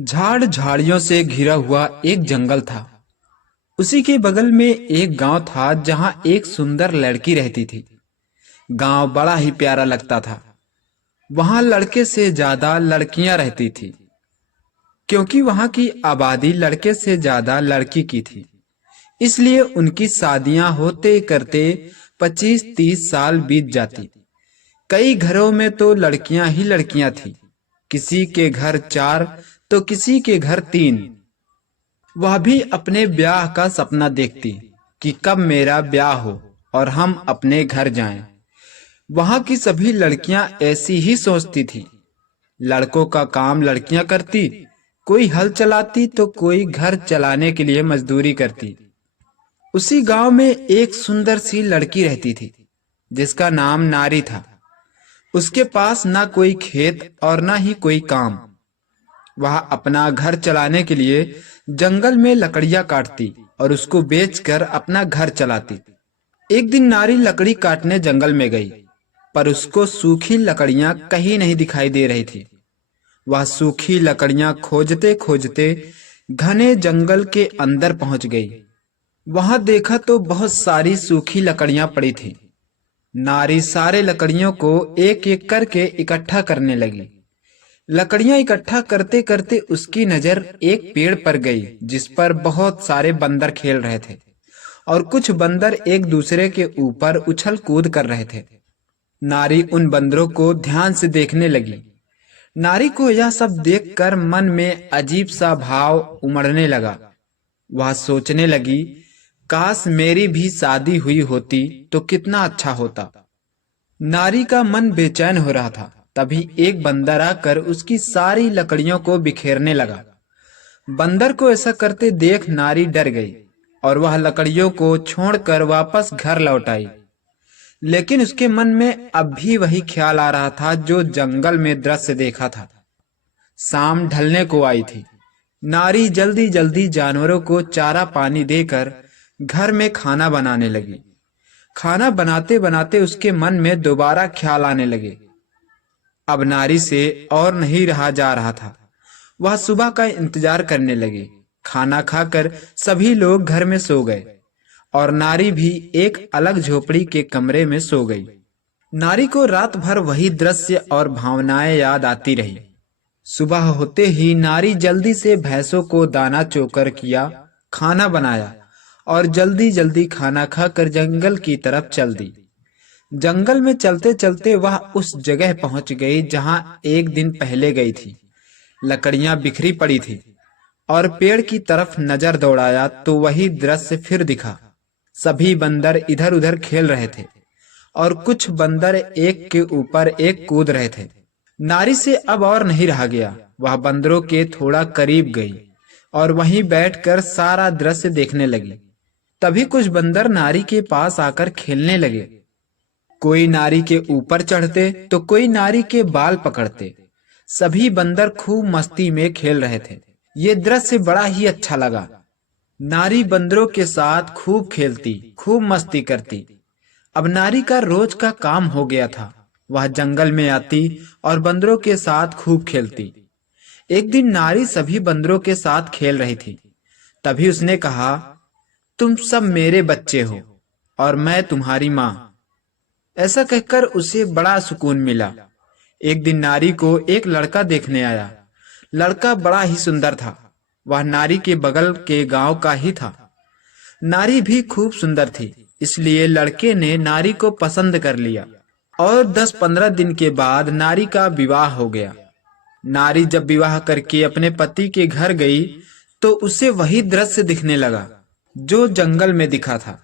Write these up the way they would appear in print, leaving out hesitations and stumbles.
झाड़ झाड़ियों से घिरा हुआ एक जंगल था। उसी के बगल में एक गांव था जहां एक सुंदर लड़की रहती थी। गांव बड़ा ही प्यारा लगता था। वहां लड़के से ज्यादा लड़कियां रहती थी, क्योंकि वहां की आबादी लड़के से ज्यादा लड़की की थी। इसलिए उनकी शादियां होते करते 25-30 साल बीत जाती। कई घरों में तो लड़कियां ही लड़कियां थी। किसी के घर 4 तो किसी के घर 3। वह भी अपने ब्याह का सपना देखती कि कब मेरा ब्याह हो और हम अपने घर जाएं। वहां की सभी लड़कियां ऐसी ही सोचती थी। लड़कों का काम लड़कियां करती, कोई हल चलाती तो कोई घर चलाने के लिए मजदूरी करती। उसी गांव में एक सुंदर सी लड़की रहती थी, जिसका नाम नारी था। उसके पास ना कोई खेत और ना ही कोई काम। वह अपना घर चलाने के लिए जंगल में लकड़ियां काटती और उसको बेचकर अपना घर चलाती। एक दिन नारी लकड़ी काटने जंगल में गई, पर उसको सूखी लकड़ियां कहीं नहीं दिखाई दे रही थी। वह सूखी लकड़ियां खोजते खोजते घने जंगल के अंदर पहुंच गई। वहां देखा तो बहुत सारी सूखी लकड़ियां पड़ी थी। नारी सारे लकड़ियों को एक एक करके इकट्ठा करने लगी। लकड़ियां इकट्ठा करते करते उसकी नजर एक पेड़ पर गई, जिस पर बहुत सारे बंदर खेल रहे थे और कुछ बंदर एक दूसरे के ऊपर उछल कूद कर रहे थे। नारी उन बंदरों को ध्यान से देखने लगी। नारी को यह सब देखकर मन में अजीब सा भाव उमड़ने लगा। वह सोचने लगी, काश मेरी भी शादी हुई होती तो कितना अच्छा होता। नारी का मन बेचैन हो रहा था। तभी एक बंदर आकर उसकी सारी लकड़ियों को बिखेरने लगा। बंदर को ऐसा करते देख नारी डर गई और वह लकड़ियों को छोड़कर वापस घर लौट आई। लेकिन उसके मन में अब भी वही ख्याल आ रहा था जो जंगल में दृश्य देखा था। शाम ढलने को आई थी। नारी जल्दी जल्दी जानवरों को चारा पानी देकर घर में खाना बनाने लगी। खाना बनाते बनाते उसके मन में दोबारा ख्याल आने लगे। अब नारी से और नहीं रहा जा रहा था। वह सुबह का इंतजार करने लगी। खाना खाकर सभी लोग घर में सो गए और नारी भी एक अलग झोपड़ी के कमरे में सो गई। नारी को रात भर वही दृश्य और भावनाएं याद आती रही। सुबह होते ही नारी जल्दी से भैंसों को दाना चोकर किया, खाना बनाया और जल्दी जल्दी खाना खाकर जंगल की तरफ चल दी। जंगल में चलते चलते वह उस जगह पहुंच गई जहां एक दिन पहले गई थी। लकड़ियां बिखरी पड़ी थी और पेड़ की तरफ नजर दौड़ाया तो वही दृश्य फिर दिखा। सभी बंदर इधर उधर खेल रहे थे और कुछ बंदर एक के ऊपर एक कूद रहे थे। नारी से अब और नहीं रहा गया। वह बंदरों के थोड़ा करीब गई और वहीं बैठकर सारा दृश्य देखने लगी। तभी कुछ बंदर नारी के पास आकर खेलने लगे। कोई नारी के ऊपर चढ़ते तो कोई नारी के बाल पकड़ते। सभी बंदर खूब मस्ती में खेल रहे थे। ये दृश्य बड़ा ही अच्छा लगा। नारी बंदरों के साथ खूब खेलती, खूब मस्ती करती। अब नारी का रोज का काम हो गया था। वह जंगल में आती और बंदरों के साथ खूब खेलती। एक दिन नारी सभी बंदरों के साथ खेल रही थी। तभी उसने कहा, तुम सब मेरे बच्चे हो और मैं तुम्हारी माँ। ऐसा कहकर उसे बड़ा सुकून मिला। एक दिन नारी को एक लड़का देखने आया। लड़का बड़ा ही सुंदर था। वह नारी के बगल के गांव का ही था। नारी भी खूब सुंदर थी, इसलिए लड़के ने नारी को पसंद कर लिया और 10-15 दिन के बाद नारी का विवाह हो गया। नारी जब विवाह करके अपने पति के घर गई तो उसे वही दृश्य दिखने लगा जो जंगल में दिखा था।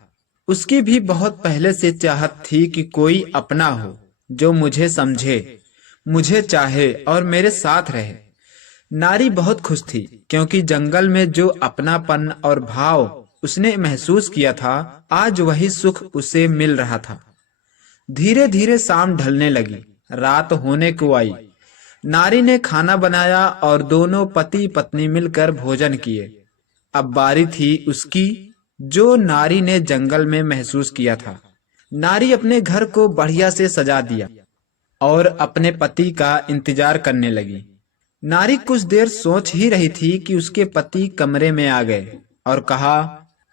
उसकी भी बहुत पहले से चाहत थी कि कोई अपना हो जो मुझे समझे, मुझे चाहे और मेरे साथ रहे। नारी बहुत खुश थी, क्योंकि जंगल में जो अपनापन और भाव उसने महसूस किया था, आज वही सुख उसे मिल रहा था। धीरे धीरे शाम ढलने लगी। रात होने को आई। नारी ने खाना बनाया और दोनों पति पत्नी मिलकर भोजन किए। अब बारी थी उसकी, जो नारी ने जंगल में महसूस किया था। नारी अपने घर को बढ़िया से सजा दिया और अपने पति का इंतजार करने लगी। नारी कुछ देर सोच ही रही थी कि उसके पति कमरे में आ गए और कहा,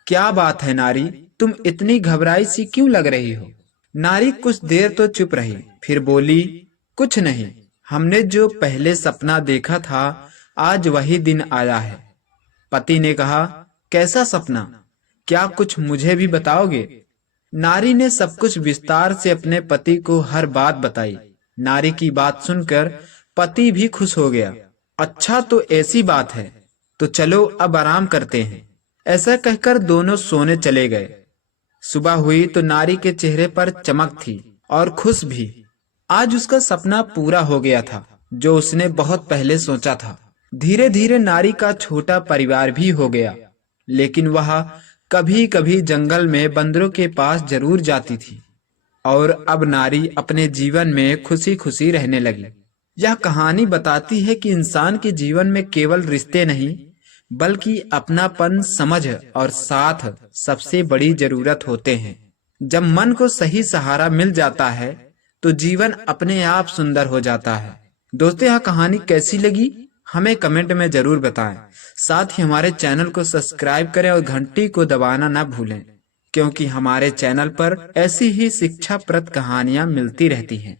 क्या बात है नारी, तुम इतनी घबराई सी क्यों लग रही हो? नारी कुछ देर तो चुप रही, फिर बोली, कुछ नहीं, हमने जो पहले सपना देखा था आज वही दिन आया है। पति ने कहा, कैसा सपना? क्या कुछ मुझे भी बताओगे? नारी ने सब कुछ विस्तार से अपने पति को हर बात बताई। नारी की बात सुनकर पति भी खुश हो गया। अच्छा, तो ऐसी बात है, तो चलो अब आराम करते हैं। ऐसा कहकर दोनों सोने चले गए। सुबह हुई तो नारी के चेहरे पर चमक थी और खुश भी। आज उसका सपना पूरा हो गया था जो उसने बहुत पहले सोचा था। धीरे धीरे नारी का छोटा परिवार भी हो गया, लेकिन वह कभी कभी जंगल में बंदरों के पास जरूर जाती थी और अब नारी अपने जीवन में खुशी खुशी रहने लगी। यह कहानी बताती है कि इंसान के जीवन में केवल रिश्ते नहीं बल्कि अपनापन, समझ और साथ सबसे बड़ी जरूरत होते हैं। जब मन को सही सहारा मिल जाता है तो जीवन अपने आप सुंदर हो जाता है। दोस्तों, यह कहानी कैसी लगी हमें कमेंट में जरूर बताएं। साथ ही हमारे चैनल को सब्सक्राइब करें और घंटी को दबाना ना भूलें, क्योंकि हमारे चैनल पर ऐसी ही शिक्षाप्रद कहानियां मिलती रहती हैं।